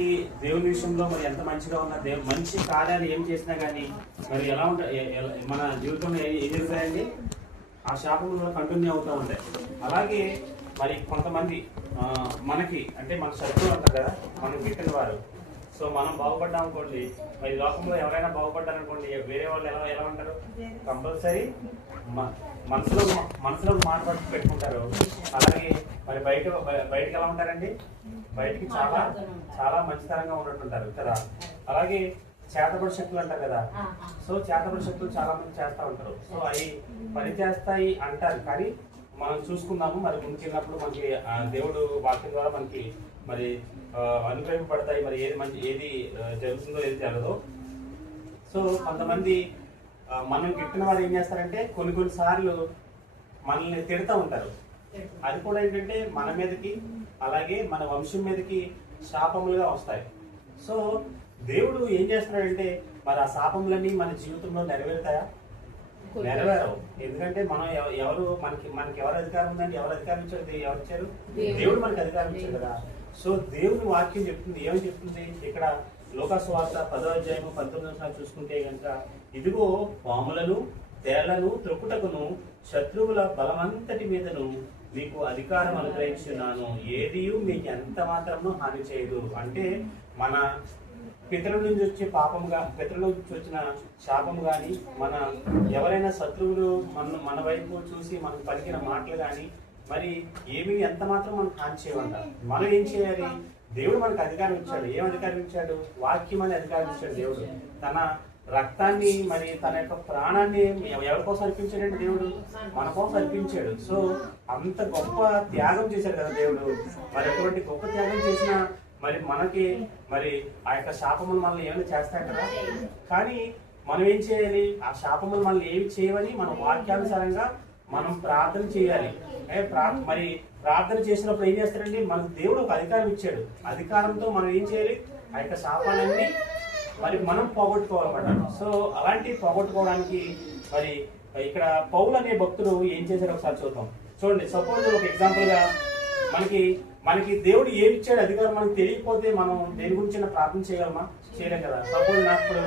ఈ దేవుని విషయంలో మరి ఎంత మంచిగా ఉన్నా మంచి కార్యాలు ఏం చేసినా కానీ మరి ఎలా ఉంటాయి, మన జీవితంలో ఏం జరుగుతాయండి, ఆ శాపములు కూడా కంటిన్యూ అవుతూ ఉంటాయి. అలాగే మరి కొంతమంది మనకి అంటే మన శత్రువులు అంటారు కదా, మనకి పెట్టిన వారు. సో మనం బాగుపడ్డాం అనుకోండి, మరి లోకంలో ఎవరైనా బాగుపడ్డారనుకోండి, వేరే వాళ్ళు ఎలా ఎలా ఉంటారు, కంపల్సరీ మనసులో మాట పెట్టుకుంటారు. అలాగే మరి బయటకి ఎలా ఉంటారండి, బయటికి చాలా చాలా మంచితనంగా ఉన్నట్టుంటారు కదా. అలాగే చేతబడి శక్తులు అంటారు కదా, సో చేతబడి శక్తులు చాలా మంది చేస్తూ ఉంటారు. సో అవి పని చేస్తాయి అంటారు, కానీ మనం చూసుకుందాము. మరి ముందుకెళ్ళినప్పుడు మనకి దేవుడు వాక్యం ద్వారా మనకి మరి అనుగ్రహింపబడతాయి. మరి ఏది మంచి ఏది జరుగుతుందో ఏది జరగదో. సో కొంతమంది మనం గిట్టిన వారు ఏం చేస్తారంటే కొన్నిసార్లు మనల్ని తిడుతూ ఉంటారు. అది కూడా ఏంటంటే మన మీదకి అలాగే మన వంశం మీదకి శాపములుగా వస్తాయి. సో దేవుడు ఏం చేస్తున్నాడంటే మరి ఆ శాపములన్నీ మన జీవితంలో నెరవేరుతాయా? నెరవేరవు. ఎందుకంటే మనం ఎవరు మనకి ఎవరు అధికారం ఉందండి? ఎవరు అధికారం ఇచ్చారు? ఎవరు ఇచ్చారు? దేవుడు మనకి అధికారం ఇచ్చారు కదా. సో దేవుని వాక్యం చెప్తుంది, ఏమని చెప్తుంది ఇక్కడ లోకాసు వార్త 10వ అధ్యాయము 19 చూసుకుంటే కనుక, ఇదిగో పాములను తేళ్లను త్రొక్కుటకును శత్రువుల బలమంతటి మీదను మీకు అధికారం అనుగ్రహించున్నాను, ఏదియు మీకు ఎంత మాత్రము హాని చేయదు. అంటే మన పితరుల నుంచి వచ్చే పితరుల నుంచి వచ్చిన శాపము కానీ, మన ఎవరైనా శత్రువులు మన వైపు చూసి మనకు పలికిన మాటలు కానీ మరి ఏమి ఎంత మాత్రం మనకు హాని చేయమంట. మనం ఏం చేయాలి? దేవుడు మనకు అధికారం ఇచ్చాడు. ఏం అధికారం ఇచ్చాడు? వాక్యం అనే అధికారం ఇచ్చాడు. దేవుడు తన రక్తాన్ని మరి తన యొక్క ప్రాణాన్ని ఎవరి కోసం అర్పించాడంటే దేవుడు మన కోసం అర్పించాడు. సో అంత గొప్ప త్యాగం చేశాడు కదా దేవుడు. మరి అటువంటి గొప్ప త్యాగం చేసిన మరి మనకి మరి ఆ యొక్క శాపములు మనల్ని ఏమైనా చేస్తాయి కదా. కానీ మనం ఏం చేయాలి? ఆ శాపములు మనల్ని ఏమి చేయవని మన వాక్యానుసారంగా మనం ప్రార్థన చేయాలి. మరి ప్రార్థన చేసినప్పుడు ఏం చేస్తారండి, మనకు దేవుడు ఒక అధికారం ఇచ్చాడు. అధికారంతో మనం ఏం చేయాలి? ఆ యొక్క శాపాలన్నీ మరి మనం పోగొట్టుకోవాలన్నమాట. సో అలాంటి పోగొట్టుకోవడానికి మరి ఇక్కడ పౌలు అనే భక్తుడు ఏం చేశారో ఒకసారి చూద్దాం. చూడండి, సపోజ్ ఒక ఎగ్జాంపుల్ గా మనకి దేవుడు ఏమి ఇచ్చాడు అధికారం మనకు తెలియకపోతే మనం దేని గురించి ప్రార్థన చేయగలమా? చేయలేం కదా. సపోజ్ నాకు ఇప్పుడు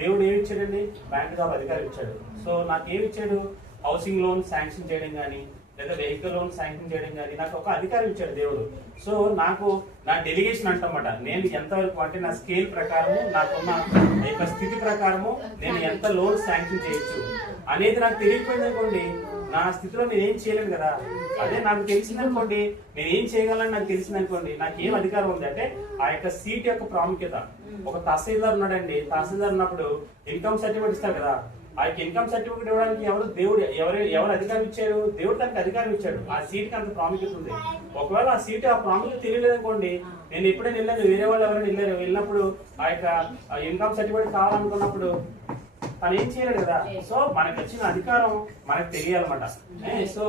దేవుడు ఏమి ఇచ్చాడండి, బ్యాంక్ జాబ్ అధికారం ఇచ్చాడు. సో నాకు ఏమి ఇచ్చాడు? హౌసింగ్ లోన్ శాంక్షన్ చేయడం కానీ లేదా వెహికల్ లోన్ శాంక్షన్ చేయడం కానీ నాకు ఒక అధికారం ఇచ్చాడు దేవుడు. సో నాకు నా డెలిగేషన్ అంటమాట, నేను ఎంతవరకు అంటే నా స్కేల్ ప్రకారము నాకున్న యొక్క స్థితి ప్రకారము నేను ఎంత లోన్ శాంక్షన్ చేయొచ్చు అనేది నాకు తెలియకపోయింది అనుకోండి, నా స్థితిలో నేనేం చేయలేను కదా. అదే నాకు తెలిసింది అనుకోండి, నేనేం చేయగలను నాకు తెలిసింది అనుకోండి, నాకు ఏం అధికారం ఉంది అంటే ఆ యొక్క సీట్ యొక్క ప్రాముఖ్యత. ఒక తహసీల్దార్ ఉన్నాడండి, తహసీల్దార్ ఉన్నప్పుడు ఇన్కమ్ సర్టిఫికేట్ ఇస్తారు కదా. ఆ ఇన్కమ్ సర్టిఫికేట్ ఇవ్వడానికి ఎవరు అధికారం ఇచ్చారు? దేవుడు దానికి అధికారం ఇచ్చాడు. ఆ సీట్కి అంత ప్రాముఖ్యత ఉంది. ఒకవేళ ఆ సీట్ ఆ ప్రాముఖ్యత తెలియలేదు అనుకోండి, నేను ఎప్పుడైనా వెళ్ళాను, వేరే వాళ్ళు ఎవరైనా వెళ్ళినప్పుడు ఆ యొక్క ఇన్కమ్ సర్టిఫికేట్ కావాలనుకున్నప్పుడు తను ఏం చేయలేడు కదా. సో మనకు వచ్చిన అధికారం మనకు తెలియాలన్నమాట. సో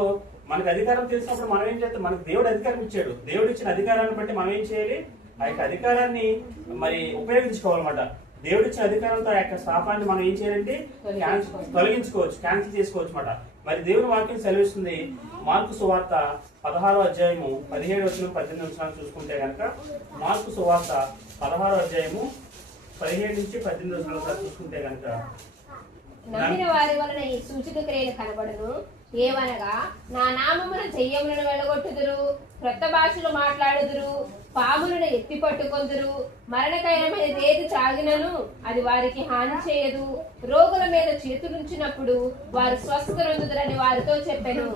మనకు అధికారం తెలిసినప్పుడు మనం ఏం చేస్తాం? మనకు దేవుడు అధికారం ఇచ్చాడు. దేవుడు ఇచ్చిన అధికారాన్ని బట్టి మనం ఏం చేయాలి? ఆ యొక్క అధికారాన్ని మరి ఉపయోగించుకోవాలన్నమాట. దేవుడు ఇచ్చిన అధికారంతో ఆ యొక్క శాపాన్ని మనం ఏం చేయాలంటే తొలగించుకోవచ్చు, క్యాన్సిల్ చేసుకోవచ్చు అన్నమాట. మరి దేవుని వాక్యం సెలవిస్తుంది. మార్కు సువార్త 16వ అధ్యాయము 17-18 చూసుకుంటే కనుక, మార్కు సువార్త 16వ అధ్యాయము 17-18 చూసుకుంటే కనుక, నమ్మిన వారి వలన ఈ సూచక క్రియలు కనబడును. ఏమనగా నా నామమున దెయ్యములను వెళ్ళగొట్టుదురు, క్రొత్త భాషలు మాట్లాడుదురు, పాములను ఎత్తి పట్టుకొందురు, మరణకరమైనది ఏది త్రాగినను అది వారికి హాని చేయదు, రోగుల మీద చేతులుంచినప్పుడు వారు స్వస్థతరొందుదురని వారితో చెప్పాను.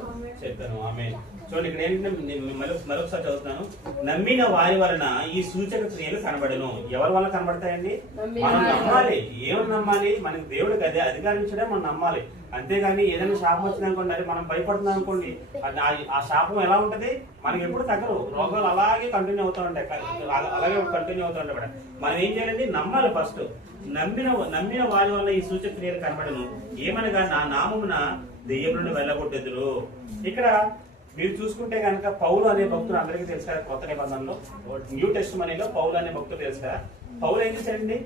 ఆమేన్. చూడండి, ఇక్కడ ఏంటంటే మరొకసారి చదువుతున్నాను. నమ్మిన వారి వలన ఈ సూచక క్రియలు కనబడను. ఎవరి వల్ల కనబడతాయండి? మనం నమ్మాలి. ఏమని నమ్మాలి? మనకి దేవుడికి అదే అధికారం ఇచ్చడే మనం నమ్మాలి. అంతేగాని ఏదైనా శాపం వచ్చింది అనుకోండి, అది మనం భయపడుతున్నాం అనుకోండి, ఆ శాపం ఎలా ఉంటది? మనకి ఎప్పుడు తగ్గరు. రోగాలు అలాగే కంటిన్యూ అవుతూ ఉంటాయి, అలాగే కంటిన్యూ అవుతూ ఉంటాయి. మనం ఏం చేయాలండి? నమ్మాలి ఫస్ట్. నమ్మిన వారి వల్ల ఈ సూచక క్రియలు కనబడను. ఏమనగా నా నామమున దెయ్యములను వెళ్ళగొట్టెదరు. ఇక్కడ మీరు చూసుకుంటే కనుక పౌలు అనే భక్తులు అందరికీ తెలుసు కదా. కొత్త నిబంధనలో న్యూ టెస్టిమనీలో పౌలు అనే భక్తులు తెలుసు కదా. పౌలు ఏం చేశాడండి?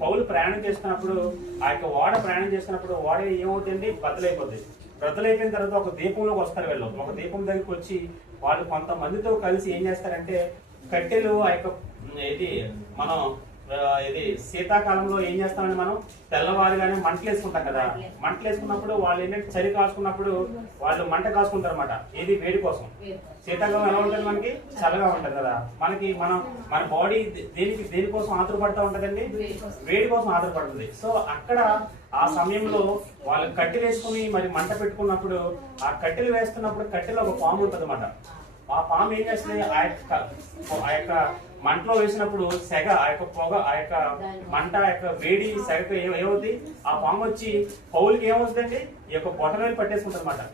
పౌలు ప్రయాణం చేస్తున్నప్పుడు ఆ యొక్క ఓడ ప్రయాణం చేస్తున్నప్పుడు ఓడ ఏమవుతుంది? బద్దలైపోతుంది. బద్దలైపోయిన తర్వాత ఒక దీపంలోకి వస్తారు వీళ్ళు. ఒక దీపం దగ్గరికి వచ్చి వాళ్ళు కొంతమందితో కలిసి ఏం చేస్తారంటే కట్టెలు ఆ యొక్క ఇది మనం ఇది శీతాకాలంలో ఏం చేస్తామండి, మనం తెల్లవారుగానే మంటలు వేసుకుంటాం కదా. మంటలు వేసుకున్నప్పుడు వాళ్ళు ఏంటంటే చలి కాసుకున్నప్పుడు వాళ్ళు మంట కాసుకుంటారు అనమాట. ఇది వేడి కోసం. శీతాకాలం ఎలా ఉంటుంది, మనకి చల్లగా ఉంటుంది కదా. మన బాడీ దేనికోసం ఆతురపడుతూ ఉంటదండి, వేడి కోసం ఆతురపడుతుంది. సో అక్కడ ఆ సమయంలో వాళ్ళు కట్టెలు వేసుకుని మరి మంట పెట్టుకున్నప్పుడు, ఆ కట్టెలు వేస్తున్నప్పుడు కట్టెలో ఒక పాము ఉంటుంది అనమాట. ఆ పాము ఏం చేస్తుంది, ఆ యొక్క మంటలో వేసినప్పుడు సెగ, ఆ యొక్క పొగ, ఆ యొక్క మంట, ఆ యొక్క వేడి సెగ ఏమవుతుంది, ఆ పాము వచ్చి పౌలకి ఏమవుతుందండి, ఈ యొక్క బొటన వేలు పట్టేసుకుంటుంది అనమాట.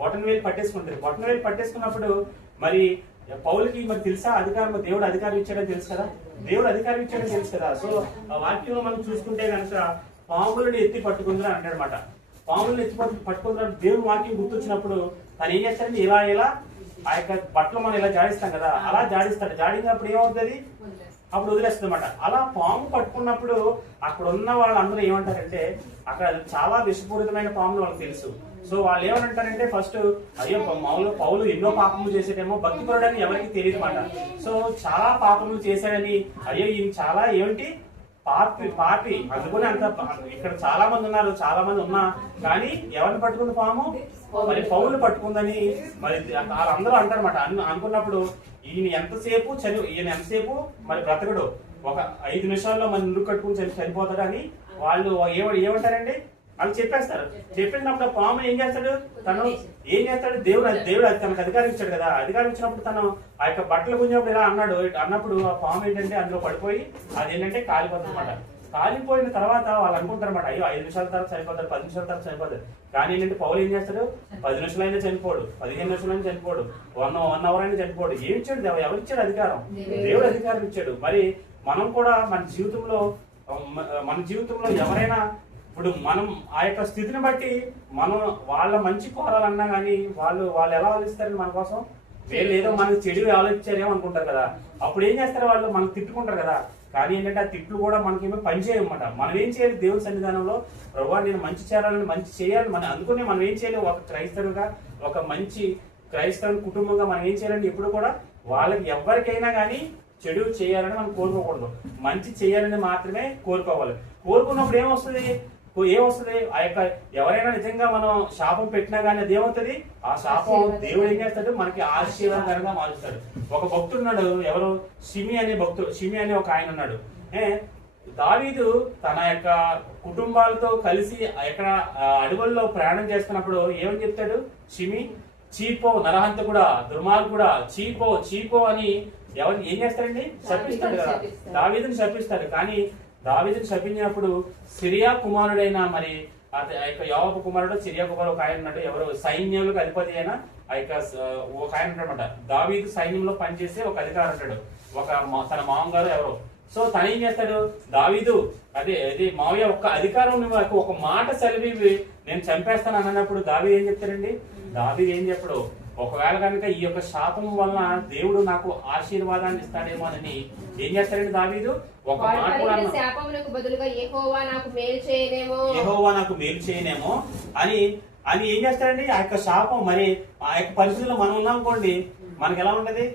బొటన వేలు పట్టేసుకుంటుంది. బొటన వేలు పట్టేసుకున్నప్పుడు మరి పౌలకి మరి తెలుసా అధికారం, దేవుడు అధికారం ఇచ్చాడని తెలుసు కదా, దేవుడు అధికారం ఇచ్చాడని తెలుసు కదా. సో ఆ వాక్యంలో మనం చూసుకుంటే కనుక పాములను ఎత్తి పట్టుకుందని అంటాడు అనమాట. పాములను ఎత్తి పట్టుకుంటున్న దేవుని వాక్యం గుర్తొచ్చినప్పుడు తను ఏం చేస్తాడంటే ఇలా ఆ యొక్క బట్టలు మనం ఇలా జాడిస్తాం కదా, అలా జాడిస్తాడు. జాడినప్పుడు ఏమవుతుంది, అప్పుడు వదిలేస్తుంది అనమాట. అలా పాము పట్టుకున్నప్పుడు అక్కడ ఉన్న వాళ్ళందరూ ఏమంటారంటే, అక్కడ చాలా విషపూరితమైన పాములు వాళ్ళకి తెలుసు. సో వాళ్ళు ఏమంటారంటే, ఫస్ట్ అయ్యో పౌలు ఎన్నో పాపములు చేసేటేమో, భక్తిపరుడని ఎవరికి తెలియదు మాట. సో చాలా పాపములు చేశాడని, అయ్యో ఈయన చాలా ఏమిటి పాపి అందుకని అంత. ఇక్కడ చాలా మంది ఉన్నారు, చాలా మంది ఉన్నా కానీ ఎవరిని పట్టుకుంది పాము, మరి పౌలు పట్టుకుందని మరి వాళ్ళందరూ అంటారన్నమాట. అనుకున్నప్పుడు ఈయన ఎంతసేపు మరి బ్రతకడు, ఒక 5 నిమిషాల్లో మన ఇల్లు కట్టుకుని చనిపోతాడు అని వాళ్ళు ఏమంటారండి, వాళ్ళు చెప్పేస్తారు. చెప్పేసినప్పుడు పాము ఏం చేస్తాడు, ఏం చేస్తాడు, దేవుడు తనకు అధికారం ఇచ్చాడు కదా. అధికారం ఇచ్చినప్పుడు తను ఆ యొక్క బట్టలు గుంజినప్పుడు ఇలా అన్నప్పుడు ఆ పాము ఏంటంటే అందులో పడిపోయి అదేంటంటే కాలిపోతుంది అనమాట. కాలిపోయిన తర్వాత వాళ్ళు అనుకుంటారు అనమాట, అయ్యో 5 నిమిషాల తర్వాత చనిపోతారు, 10 నిమిషాల తర్వాత చనిపోతారు. కానీ ఏంటంటే పౌలు ఏం చేస్తాడు, 10 నిమిషాలైనా చనిపోడు, 15 నిమిషాలైనా చనిపోడు, 1 అవర్ అయినా చనిపోడు. ఏమి ఇచ్చాడు, ఎవరిచ్చాడు అధికారం, దేవుడు అధికారం ఇచ్చాడు. మరి మనం కూడా మన జీవితంలో ఎవరైనా ఇప్పుడు మనం ఆ యొక్క స్థితిని బట్టి మనం వాళ్ళ మంచి కోరాలన్నా కానీ వాళ్ళు ఎలా ఆలోచిస్తారని మన కోసం, వీళ్ళు ఏదో మనకి చెడు ఆలోచించారేమో అనుకుంటారు కదా. అప్పుడు ఏం చేస్తారు, వాళ్ళు మనకు తిట్టుకుంటారు కదా. కానీ ఏంటంటే ఆ తిట్లు కూడా మనకేమో పని చేయమన్నమాట. మనం ఏం చేయాలి, దేవుని సన్నిధానంలో ప్రభువా నేను మంచి చేయాలని అందుకనే మనం ఏం చేయాలి, ఒక క్రైస్తవుగా, ఒక మంచి క్రైస్తవ కుటుంబంగా మనం ఏం చేయాలంటే ఎప్పుడు కూడా వాళ్ళకి ఎవరికైనా కానీ చెడు చేయాలని మనం కోరుకోకూడదు, మంచి చేయాలని మాత్రమే కోరుకోవాలి. కోరుకున్నప్పుడు ఏమొస్తుంది, ఆ యొక్క ఎవరైనా నిజంగా మనం శాపం పెట్టినా కానీ అది ఏమవుతుంది, ఆ శాపం దేవుడు ఏం చేస్తాడు, మనకి ఆశీర్వాదకరంగా మారుస్తాడు. ఒక భక్తుడు ఉన్నాడు, ఎవరు, షిమి అనే ఒక ఆయన ఉన్నాడు. దావీదు తన యొక్క కుటుంబాలతో కలిసి ఎక్కడ అడవుల్లో ప్రయాణం చేస్తున్నప్పుడు ఏమని చెప్తాడు, షిమి చీపో, నరహంతకుడా, దుర్మార్గుడా, చీపో అని ఏం చేస్తాడండి, శపిస్తాడు కదా. దావీదుని శపిస్తాడు. కానీ దావీదుని శపించినప్పుడు సిరియా కుమారుడైన మరి ఆ యొక్క యోవాబు కుమారుడు, సిరియా కుమారుడు ఒక ఆయన ఉన్నాడు, ఎవరు సైన్యాలకు అధిపతి అయిన ఆ యొక్క ఒక ఆయన ఉంటాడనమాట. దావీదు సైన్యంలో పనిచేసే ఒక అధికారి ఉంటాడు, తన మామగారు ఎవరో. సో తను ఏం చేస్తాడు, దావీదు అదే మావయ్య ఒక్క అధికారం ఒక మాట సెలవి నేను చంపేస్తాను అన్నప్పుడు దావీదు ఏం చెప్తాడండి, దావీదు ఏం చెప్పడు, ఒకవేళ కనుక ఈ యొక్క శాపం వలన దేవుడు నాకు ఆశీర్వాదాన్ని ఇస్తాడేమో అని ఏం చేస్తాడండి దావీదు, ఒక మాట కూడా యెహోవా నాకు మేలు చేయనేమో అని ఏం చేస్తాడండి. ఆ యొక్క శాపం మరి ఆ యొక్క పరిస్థితుల్లో మనం ఉన్నాం అనుకోండి, మనకి ఎలా ఉంటది,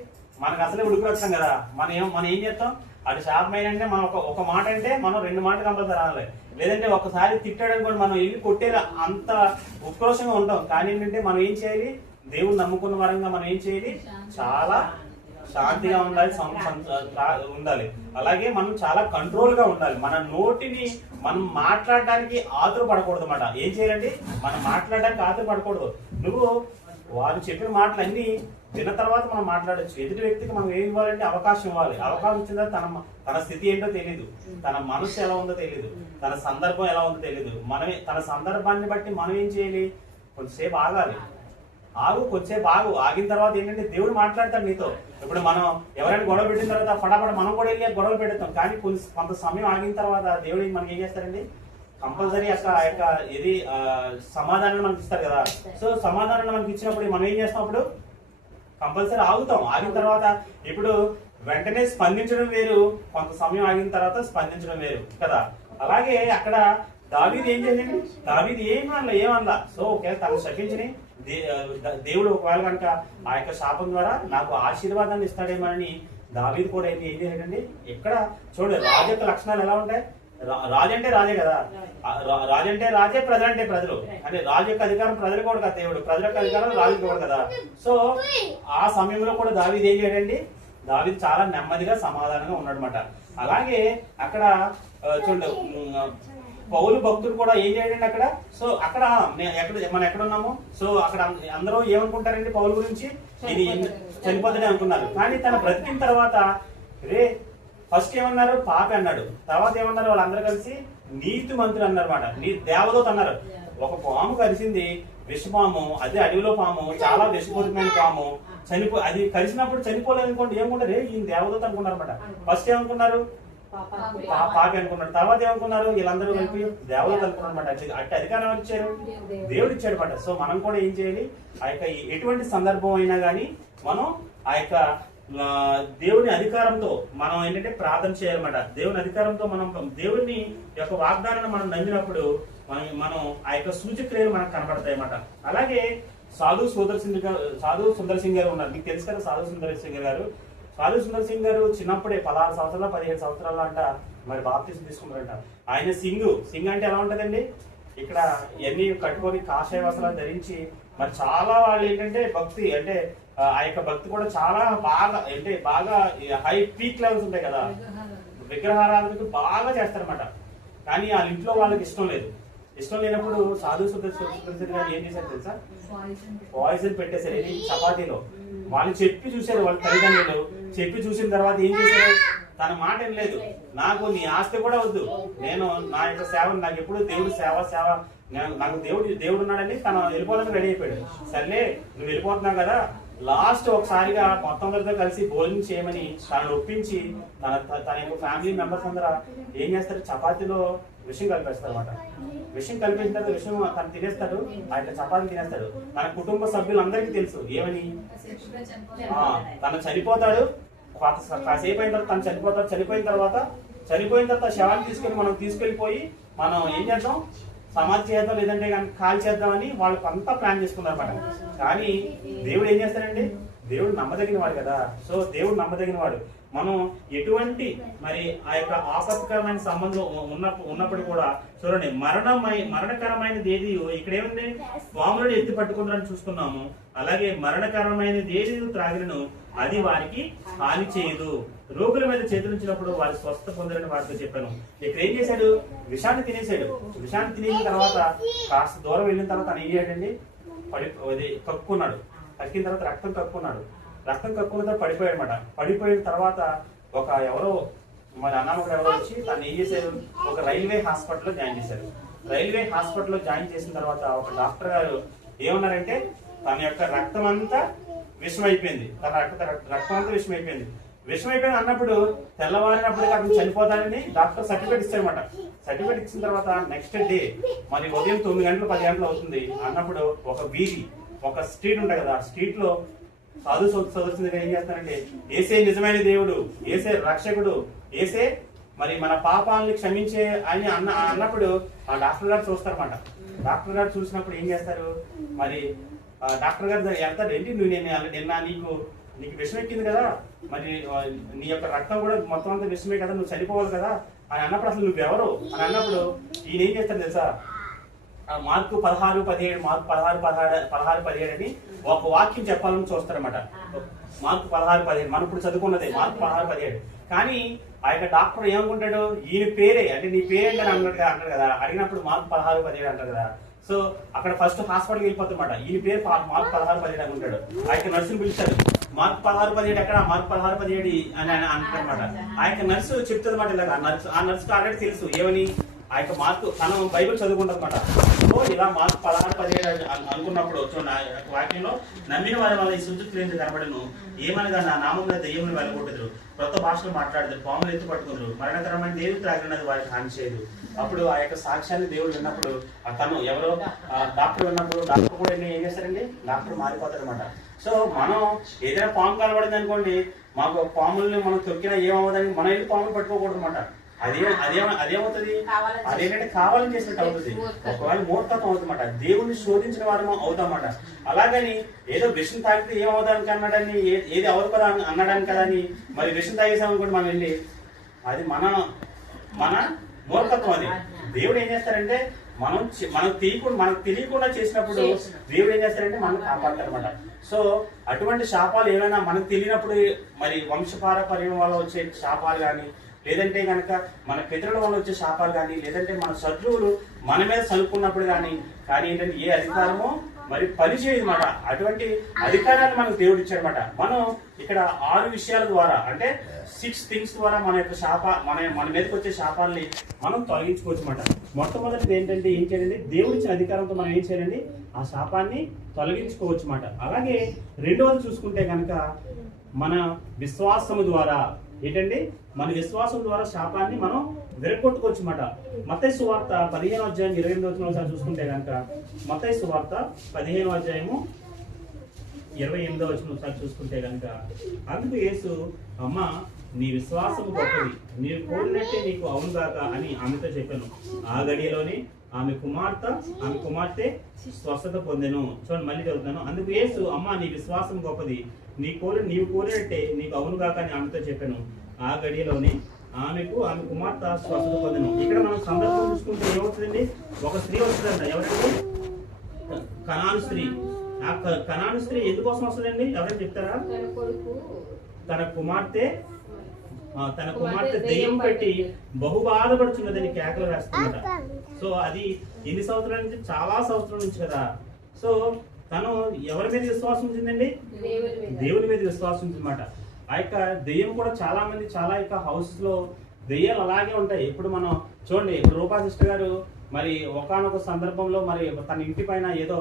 మనకు అసలే ఉడికిరొచ్చాం కదా. మనం ఏం చేస్తాం, అది శాపం అయినంటే మనం ఒక మాట అంటే మనం 2 మాటలు కంపల్సరీ రావాలి. లేదంటే ఒకసారి తిట్టాడని కూడా మనం వెళ్ళి కొట్టేది అంత ఉక్రోషంగా ఉంటాం. కానీ ఏంటంటే మనం ఏం చేయాలి, దేవుని నమ్ముకున్న వరంగా మనం ఏం చేయాలి, చాలా శాంతిగా ఉండాలి. అలాగే మనం చాలా కంట్రోల్ గా ఉండాలి. మన నోటిని మనం మాట్లాడడానికి ఆతురపడకూడదు అన్నమాట. ఏం చేయాలండి, మనం మాట్లాడడానికి ఆతురపడకూడదు. నువ్వు వాళ్ళు చెప్పిన మాటలన్నీ విన్న తర్వాత మనం మాట్లాడచ్చు. ఎదుటి వ్యక్తికి మనం ఏం ఇవ్వాలంటే అవకాశం ఇవ్వాలి. అవకాశం ఇచ్చిన తర్వాత తన స్థితి ఏంటో తెలియదు, తన మనసు ఎలా ఉందో తెలియదు, తన సందర్భం ఎలా ఉందో తెలియదు. తన సందర్భాన్ని బట్టి మనం ఏం చేయాలి, కొంచెంసేపు ఆగాలి. కొద్దిసేపు ఆగిన తర్వాత ఏంటంటే దేవుడు మాట్లాడతాడు నీతో. ఇప్పుడు మనం ఎవరైనా గొడవ పెట్టిన తర్వాత ఫటాఫట మనం కూడా వెళ్ళి గొడవలు పెడతాం. కానీ కొంత సమయం ఆగిన తర్వాత దేవుడు మనకి ఏం చేస్తారండి, కంపల్సరీ ఇది సమాధానం మనకి ఇస్తారు కదా. సో సమాధానం మనకి ఇచ్చినప్పుడు మనం ఏం చేస్తాం, అప్పుడు కంపల్సరీ ఆగుతాం. ఆగిన తర్వాత ఇప్పుడు వెంటనే స్పందించడం వేరు, కొంత సమయం ఆగిన తర్వాత స్పందించడం వేరు కదా. అలాగే అక్కడ దావీదు ఏం చేయండి, దావీదు ఏమనలా. సో ఓకే, తను శపించని దేవుడు ఒకవేళ కనుక ఆ యొక్క శాపం ద్వారా నాకు ఆశీర్వాదాన్ని ఇస్తాడేమోనని దావీదు కూడా ఏం చేశాడండి, ఇక్కడ చూడండి రాజు యొక్క లక్షణాలు ఎలా ఉంటాయి. రాజు అంటే రాజే కదా, రాజు అంటే రాజే, ప్రజలు అంటే ప్రజలు. అంటే రాజు యొక్క అధికారం ప్రజలు కూడా కదా దేవుడు, ప్రజల యొక్క అధికారం రాజు కూడా కదా. సో ఆ సమయంలో కూడా దావీదు ఏం చేయడండి, దావీదు చాలా నెమ్మదిగా సమాధానంగా ఉన్నాడనమాట. అలాగే అక్కడ చూడండి పౌలు భక్తుడు కూడా ఏం చేయడండి అక్కడ. సో అక్కడ మనం ఎక్కడ ఉన్నాము, సో అక్కడ అందరూ ఏమనుకుంటారండి పౌలు గురించి, ఇది చనిపోతుందని అనుకున్నారు. కానీ తన బ్రతికిన తర్వాత ఫస్ట్ ఏమన్నారు, పాపి అన్నాడు. తర్వాత ఏమన్నారు, వాళ్ళందరూ కలిసి నీతి మంత్రులు అన్నారన్నమాట, నీ దేవదూత అన్నారు. ఒక పాము కలిసింది, విషపాము, అదే అడవిలో పాము, చాలా విషపూరితమైన పాము. అది కలిసినప్పుడు చనిపోలేదు అనుకోండి, ఏమనుకుంటారు, ఈయన దేవదూత అనుకున్నారు అనమాట. ఫస్ట్ ఏమనుకున్నారు, పాపి అనుకున్నాడు. తర్వాత ఏమనుకున్నారు, వీళ్ళందరూ కలిపి దేవదూత అనుకున్నారు అనమాట. అట్టి అధికారం ఇచ్చారు, దేవుడు ఇచ్చాడు అనమాట. సో మనం కూడా ఏం చేయాలి, ఆ యొక్క ఎటువంటి సందర్భం అయినా కానీ మనం ఆ యొక్క దేవుని అధికారంతో మనం ఏంటంటే ప్రార్థన చేయాలన్నమాట. దేవుని అధికారంతో మనం దేవుని యొక్క వాగ్దానాన్ని మనం నమ్మినప్పుడు మనం ఆ యొక్క సూచక్రియలు మనకు కనబడతాయి అన్నమాట. అలాగే సాధు సుందర్ సింగ్ గారు ఉన్నారు, మీకు తెలుసు కదా సాధు సుందర్ సింగ్ గారు. సాధు సుందర్ సింగ్ గారు చిన్నప్పుడే 16 సంవత్సరాలు 17 సంవత్సరాలు అంట మరి బాప్తిసం తీసుకున్నారంట. ఆయన సింగ్ అంటే ఎలా ఉంటదండి, ఇక్కడ ఎన్ని కట్టుకొని కాషాయ వస్త్రాలు ధరించి మరి చాలా వాళ్ళు ఏంటంటే భక్తి అంటే ఆ యొక్క భక్తి కూడా చాలా బాగా అంటే బాగా హై పీక్ లెవెల్స్ ఉంటాయి కదా, విగ్రహారాధనకు బాగా చేస్తారన్నమాట. కానీ వాళ్ళ ఇంట్లో వాళ్ళకి ఇష్టం లేదు. ఇష్టం లేనప్పుడు సాధు సుదర్శన్ గారు ఏం చేశారు తెలుసా, పాయిజన్ పెట్టేశారు ఇది చపాతీలో. వాళ్ళు చెప్పి చూశారు, వాళ్ళ తల్లిదండ్రులు చెప్పి చూసిన తర్వాత ఏం చేశారు, తన మాట ఏం లేదు, నాకు నీ ఆస్తి కూడా వద్దు, నేను నా యొక్క సేవ, నాకు ఎప్పుడు దేవుడు సేవ నాకు దేవుడు ఉన్నాడని తను వెళ్ళిపోవడానికి రెడీ అయిపోయాడు. సర్లే నువ్వు వెళ్ళిపోతున్నావు కదా, లాస్ట్ ఒకసారిగా మొత్తం అందరితో కలిసి భోజనం చేయమని తనను ఒప్పించి తన యొక్క ఫ్యామిలీ మెంబర్స్ అందరూ ఏం చేస్తారు, చపాతీలో విషయం కలిపేస్తారు అనమాట. విషయం కలిపేసిన తర్వాత విషయం తను తినేస్తాడు, ఆ యొక్క చపాతీ తినేస్తాడు. తన కుటుంబ సభ్యులందరికీ తెలుసు ఏమని, తను చనిపోతాడు, కాసేపు అయిన తర్వాత తను చనిపోతాడు. చనిపోయిన తర్వాత శవాన్ని తీసుకెళ్ళిపోయి మనం ఏం చేద్దాం, సమాధి చేద్దాం, లేదంటే కాల్ చేద్దామని వాళ్ళకి అంతా ప్లాన్ చేసుకున్నారు అనమాట. కానీ దేవుడు ఏం చేస్తాడండి, దేవుడు నమ్మదగిన వాడు కదా. సో దేవుడు నమ్మదగిన వాడు. మనం ఎటువంటి మరి ఆ యొక్క ఆపత్కరమైన సంబంధం ఉన్నప్పుడు కూడా చూడండి, మరణకరమైనది ఏది ఇక్కడ ఏముంది, పాములను ఎత్తి పట్టుకుంటారని చూస్తున్నాము. అలాగే మరణకరమైనది ఏది త్రాగినను అది వారికి హాని చేయదు, రోగుల మీద చేతులుంచినప్పుడు వారి స్వస్థ పొందారని వారితో చెప్పాను. ఇక్కడ ఏం చేశాడు, విషాన్ని తినేశాడు. విషాన్ని తినేసిన తర్వాత కాస్త దూరం వెళ్ళిన తర్వాత తను ఏం చేయాడండి, కక్కున్నాడు. కక్కిన తర్వాత రక్తం కక్కున్న తర్వాత పడిపోయాడు అనమాట. పడిపోయిన తర్వాత ఎవరో మరి అన్నామకుడు ఎవరో వచ్చి తను ఏం చేశారు, ఒక రైల్వే హాస్పిటల్లో జాయిన్ చేశారు. రైల్వే హాస్పిటల్లో జాయిన్ చేసిన తర్వాత ఒక డాక్టర్ గారు ఏమన్నారంటే, తన యొక్క రక్తం అంతా విషమైపోయింది, రక్తం అంతా విషమైపోయింది అన్నప్పుడు తెల్లవారినప్పుడు అతను చనిపోతానని డాక్టర్ సర్టిఫికేట్ ఇస్తారన్నమాట. సర్టిఫికేట్ ఇచ్చిన తర్వాత నెక్స్ట్ డే మరి ఉదయం 9 గంటలు 10 గంటలు అవుతుంది అన్నప్పుడు ఒక స్ట్రీట్ ఉంటుంది కదా, ఆ స్ట్రీట్ లో సాధు సదస్సుగా ఏం చేస్తారంటే, ఏసే నిజమైన దేవుడు, ఏసే రక్షకుడు, ఏసే మరి మన పాపాలని క్షమించే అని అన్నప్పుడు ఆ డాక్టర్ గారు చూస్తారన్నమాట. డాక్టర్ గారు చూసినప్పుడు ఏం చేస్తారు, మరి డాక్టర్ గారు వెళ్తాడు, ఏంటి నువ్వు నిన్న నీకు విషం ఎక్కింది కదా, మరి నీ యొక్క రక్తం కూడా మొత్తం అంతా విషమే కదా, నువ్వు చనిపోవాలి కదా అని అన్నప్పుడు అసలు నువ్వెవరు అని అన్నప్పుడు ఈయన ఏం చేస్తాడు తెలుసా, మార్కు 16:17 మార్కు 16:17 అని ఒక వాక్యం చెప్పాలని చూస్తారన్నమాట. మార్కు 16:17 మనం ఇప్పుడు చదువుకున్నదే మార్కు 16:17. కానీ ఆ యొక్క డాక్టర్ ఏమనుకుంటాడు, ఈయన పేరే అంటే నీ పేరేంటని అంటాడు కదా, అడిగినప్పుడు మార్కు 16:17 అంటారు కదా. సో అక్కడ ఫస్ట్ హాస్పిటల్కి వెళ్ళిపోతామాట, ఈయన పేరు మార్కు 16:17 అనుకుంటాడు. ఆ యొక్క నర్సును పిలుస్తాడు, మార్కు 16:17 ఎక్కడ, మార్కు 16:17 అని అంటారనమాట. ఆ యొక్క నర్సు చెప్తుంది మాట ఇలాగా, ఆ నర్సుకు ఆల్రెడీ తెలుసు ఏమని, ఆ యొక్క మార్కు తను బైబిల్ చదువుకుంటారన్నమాట. సో ఇలా మార్కు 16:17 అనుకున్నప్పుడు చూడండి, ఆ వాక్యంలో నమ్మిన వారి వల్ల ఈ సూచక్రియలు కనబడను, ఏమనగా నా నామంలో దెయ్యములు వెళ్ళగొట్టుదురు, కొత్త భాషలు మాట్లాడుతారు, పాములు ఎత్తి పట్టుకుందరు, మరణకరమైన దేవుడు త్రాగినది వారికి హాని చేయదు. అప్పుడు ఆ యొక్క సాక్ష్యాన్ని దేవుడు విన్నప్పుడు తను ఎవరో డాక్టర్ విన్నప్పుడు డాక్టర్ కూడా ఏం చేస్తారండి, డాక్టర్ మారిపోతారు అనమాట. సో మనం ఏదైనా పాము కనబడింది అనుకోండి, మాకు పాముల్ని మనం తొక్కినా ఏమవ్వదని మనం వెళ్ళి పాములు పట్టుకోకూడదు అనమాట. అదేమవుతుంది, అదేంటంటే కావాలని చేసినట్టు అవుతుంది. ఒకవేళ మూర్ఖత్వం అవుతుందన్నమాట, దేవుణ్ణి శోధించిన వారు అవుతామన్నమాట. అలాగని ఏదో విషం తాగితే ఏమవుదానికి అన్నాడని, ఏది అవదు కదా అన్నాడని కదా అని మరి విషం తాగేసామనుకోండి మనం వెళ్ళి, అది మన మూర్ఖత్వం. అది దేవుడు ఏం చేస్తారంటే మనకు తెలియకుండా చేసినప్పుడు దేవుడు ఏం చేస్తారంటే మనం కాపాడతారనమాట. సో అటువంటి శాపాలు ఏమైనా మనకు తెలియనప్పుడు, మరి వంశపారపర్యం వల్ల వచ్చే శాపాలు కానీ, లేదంటే కనుక మన పితరుల వల్ల వచ్చే శాపాలు కానీ, లేదంటే మన శత్రువులు మన మీద చనుక్కున్నప్పుడు కానీ ఏంటంటే ఏ అధికారమో మరి పనిచేయదు అన్నమాట. అటువంటి అధికారాన్ని మనకు దేవుడు ఇచ్చాడనమాట. మనం ఇక్కడ 6 విషయాల ద్వారా, అంటే 6 థింగ్స్ ద్వారా మన యొక్క మన మీదకి వచ్చే శాపాలని మనం తొలగించుకోవచ్చు అన్నమాట. మొట్టమొదటిది ఏంటంటే ఏం చేయాలండి, దేవుడి ఇచ్చిన అధికారంతో మనం ఏం చేయాలండి, ఆ శాపాన్ని తొలగించుకోవచ్చు అన్నమాట. అలాగే రెండవది చూసుకుంటే కనుక మన విశ్వాసము ద్వారా ఏంటండి, మన విశ్వాసం ద్వారా శాపాన్ని మనం విరగొట్టుకోవచ్చు అన్నమాట. మత్తయి సువార్త 15వ అధ్యాయం 28వ వచనం చూసుకుంటే కనుక, మత్తయి సువార్త 15వ అధ్యాయము 28వ వచనం చూసుకుంటే కనుక, అందుకు యేసు, అమ్మా నీ విశ్వాసము గొప్పది, నీవు కోరినట్టే నీకు అవును గాక అని ఆమెతో చెప్పాను. ఆ గడియలోనే ఆమె కుమార్తె స్వస్థత పొందెను. చూడండి, మళ్ళీ చదువుతాను. అందుకు యేసు, అమ్మా నీ విశ్వాసం గొప్పది, నీవు కోరినట్టే నీకు అవును గాక అని ఆమెతో చెప్పాను. ఆ గడియలోనే ఆమె కుమార్తె స్వస్థత పొందెను. ఇక్కడ మనం సందర్భం చూసుకుంటే ఏమవుతుందండి, ఒక స్త్రీ వస్తుందంట. ఎవరండి? కనాను స్త్రీ. ఆ కనాను స్త్రీ ఎందుకోసం వస్తుందండి, ఎవరైనా చెప్తారా? తన కుమార్తె దెయ్యం పెట్టి బహు బాధపడుచున్నదని కేకలు వేస్తుందట. సో అది ఎన్ని సంవత్సరాల నుంచి? చాలా సంవత్సరాల నుంచి కదా. సో తను ఎవరి మీద విశ్వాసం ఉంచిందండి? దేవుని మీద విశ్వాసం ఉందన్నమాట. ఆ యొక్క దెయ్యం కూడా చాలా మంది చాలా యొక్క హౌసెస్ లో దెయ్యాలు అలాగే ఉంటాయి. ఇప్పుడు మనం చూడండి, రూపా సిస్టర్ గారు మరి ఒకానొక సందర్భంలో మరి తన ఇంటి పైన ఏదో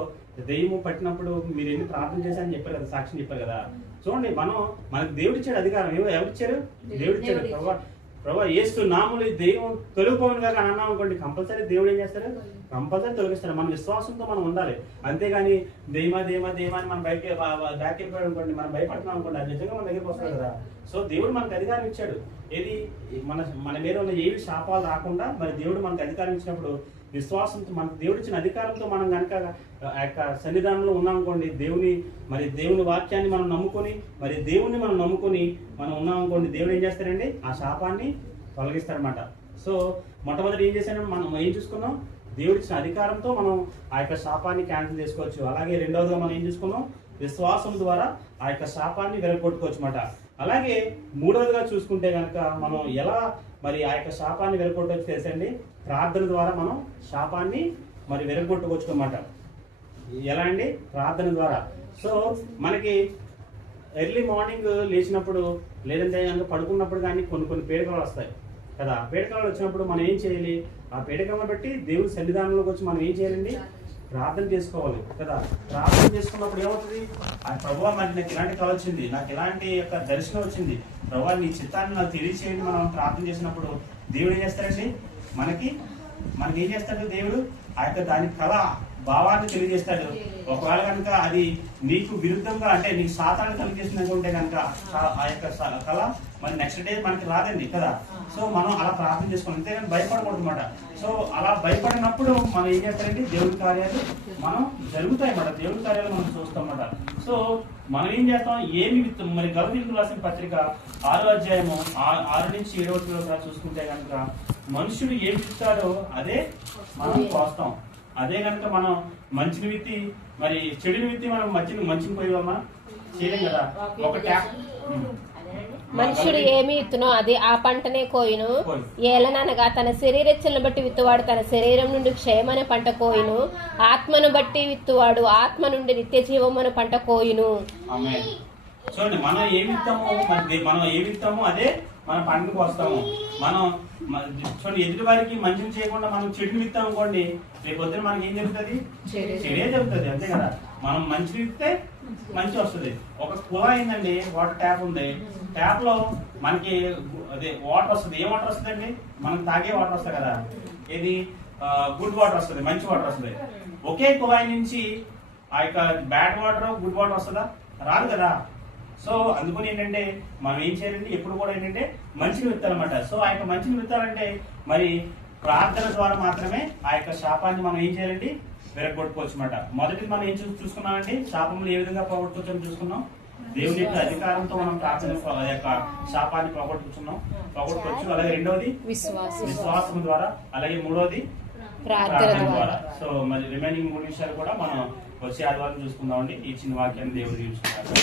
దెయ్యము పట్టినప్పుడు మీరు ఎన్ని ప్రార్థన చేశారని చెప్పారు కదా, సాక్ష్యం చెప్పారు కదా. చూడండి, మనకు దేవుడిచ్చాడు అధికారం. ఎవరిచ్చారు? దేవుడిచ్చాడు. ప్రభా యేసు నామములో దెయ్యం తొలగిపోవును గాక అని అన్నాం అనుకోండి, కంపల్సరీ దేవుడు ఏం చేస్తారు? కంపల్సరీ తొలగిస్తారు. మన విశ్వాసంతో మనం ఉండాలి. అంతేగాని దెయ్యమా అని మనం బ్యాక్ వెళ్ళిపోయాడు అనుకోండి, మనం భయపడుతున్నాం అనుకోండి, అది నిజంగా మన దగ్గరికి వస్తుంది కదా. సో దేవుడు మనకు అధికారం ఇచ్చాడు. ఏది మన మీద ఉన్న ఏవి శాపాలు రాకుండా మరి దేవుడు మనకు అధికారం ఇచ్చినప్పుడు విశ్వాసంతో, మనకు దేవుడు ఇచ్చిన అధికారంతో మనం కనుక ఆ యొక్క సన్నిధానంలో ఉన్నామనుకోండి, దేవుని వాక్యాన్ని మనం నమ్ముకొని దేవుణ్ణి మనం నమ్ముకొని మనం ఉన్నామనుకోండి, దేవుడు ఏం చేస్తారండి, ఆ శాపాన్ని తొలగిస్తారనమాట. సో మొట్టమొదటి ఏం చేశాను, మనం ఏం చూసుకున్నాం, దేవుడి ఇచ్చిన అధికారంతో మనం ఆ యొక్క శాపాన్ని క్యాన్సిల్ చేసుకోవచ్చు. అలాగే రెండవదిగా మనం ఏం చూసుకున్నాం, విశ్వాసం ద్వారా ఆ యొక్క శాపాన్ని వెరగొట్టుకోవచ్చు అన్నమాట. అలాగే మూడవదిగా చూసుకుంటే కనుక మనం ఎలా మరి ఆ యొక్క శాపాన్ని వెరగొట్టవచ్చు తెలుసండి, ప్రార్థన ద్వారా మనం శాపాన్ని మరి వెరగొట్టుకోవచ్చు అన్నమాట. ఎలా అండి? ప్రార్థన ద్వారా. సో మనకి ఎర్లీ మార్నింగ్ లేచినప్పుడు లేదంటే కనుక పడుకున్నప్పుడు కానీ కొన్ని పీడకలు వస్తాయి కదా. పీడకలు వచ్చినప్పుడు మనం ఏం చేయాలి, ఆ పీడకలను బట్టి దేవుడి సన్నిధానంలోకి వచ్చి మనం ఏం చేయాలండి, ప్రార్థన చేసుకోవాలి కదా. ప్రార్థన చేసుకున్నప్పుడు ఏమవుతుంది, ఆ ప్రభువా మరి నాకు ఇలాంటి కళ వచ్చింది, నాకు ఇలాంటి యొక్క దర్శనం వచ్చింది, ప్రభువా నీ చిత్తాన్ని నాకు తెలియచేయండి. మనం ప్రార్థన చేసినప్పుడు దేవుడు ఏం చేస్తాడండి, మనకి ఏం చేస్తాడు దేవుడు, ఆ యొక్క దాని కళ భావాన్ని తెలియజేస్తాడు. ఒకవేళ కనుక అది నీకు విరుద్ధంగా, అంటే నీకు సాతాన్ని కలిగేసింది అనుకుంటే కనుక ఆ యొక్క కళ మరి నెక్స్ట్ డే మనకి రాదండి కదా. సో మనం అలా ప్రార్థన చేసుకోవాలి, అంతేగాని భయపడకూడదు అన్నమాట. సో అలా భయపడినప్పుడు మనం ఏం చేస్తారంటే దేవుడి కార్యాలు మనం జరుగుతాయి అన్నమాట, దేవుడి కార్యాలు మనం చూస్తాం అన్నమాట. సో మనం ఏం చేస్తాం, ఏమి విత్తం మరి గలతీయులకు రాసిన పత్రిక 6వ అధ్యాయము 6 నుంచి 7వ వచనం చూసుకుంటే కనుక, మనుషుడు ఏమి విత్తాడో అదే మనం కోస్తాం. అదే కనుక మనం మంచిని విత్తి మరి చెడుని విత్తి మనం మంచిని పోయివమ్మా చేయలేం కదా. ఒక ట్యాప్ మనుషుడు ఏమి విత్తునో అది ఆ పంటనే కోయును. ఏలననగా తన శరీరెచ్చలను బట్టి విత్తువాడు తన శరీరం నుండి క్షయమనే పంట కోయును, ఆత్మను బట్టి విత్తువాడు ఆత్మ నుండి నిత్య జీవమనే పంట కోయును. చూడండి, మనం ఏమి విత్తామో అదే మనం పంటకు వస్తాము. మనం చూడండి, ఎదుటి వారికి మంచిని చేయకుండా మనం చెడుని విత్తాం అనుకోండి, రేపు పొద్దున మనకి ఏం జరుగుతుంది, చెడే జరుగుతుంది. అంతే కదా. మనం మంచి విత్తే మంచి వస్తుంది. ఒక కుళాయి అయిందండి, వాటర్ ట్యాప్ ఉంది, ట్యాప్ లో మనకి అదే వాటర్ వస్తుంది. ఏ వాటర్ వస్తుందండి, మనం తాగే వాటర్ వస్తుంది కదా. ఇది గుడ్ వాటర్ వస్తుంది, మంచి వాటర్ వస్తుంది. ఒకే కుళాయి నుంచి ఆ యొక్క బ్యాడ్ వాటర్ గుడ్ వాటర్ వస్తుందా? రాదు కదా. సో అందుకని ఏంటంటే మనం ఏం చేయాలంటే ఎప్పుడు కూడా ఏంటంటే మంచిని విత్తాలన్నమాట. సో ఆ యొక్క మంచిని విత్తాలంటే మరి ప్రార్థన ద్వారా మాత్రమే ఆ యొక్క శాపాన్ని మనం ఏం చేయాలండి విరగొట్టుకోవచ్చు అన్నమాట. మొదటిది మనం ఏం చూసుకున్నామండి, శాపములు ఏ విధంగా పోగొట్టుకోవచ్చు అని చూసుకున్నాం. దేవుని యొక్క అధికారంతో మనం ప్రార్థన యొక్క శాపాన్ని పోగొట్టుకోవచ్చు. అలాగే రెండవది విశ్వాసం ద్వారా, అలాగే మూడవది ప్రార్థన ద్వారా. సో మరి రిమైనింగ్ 3 విషయాలు కూడా మనం వచ్చే ఆదివారం చూసుకుందామండి. ఈ చిన్న వాక్యాన్ని దేవుడు చూసుకుంటారు.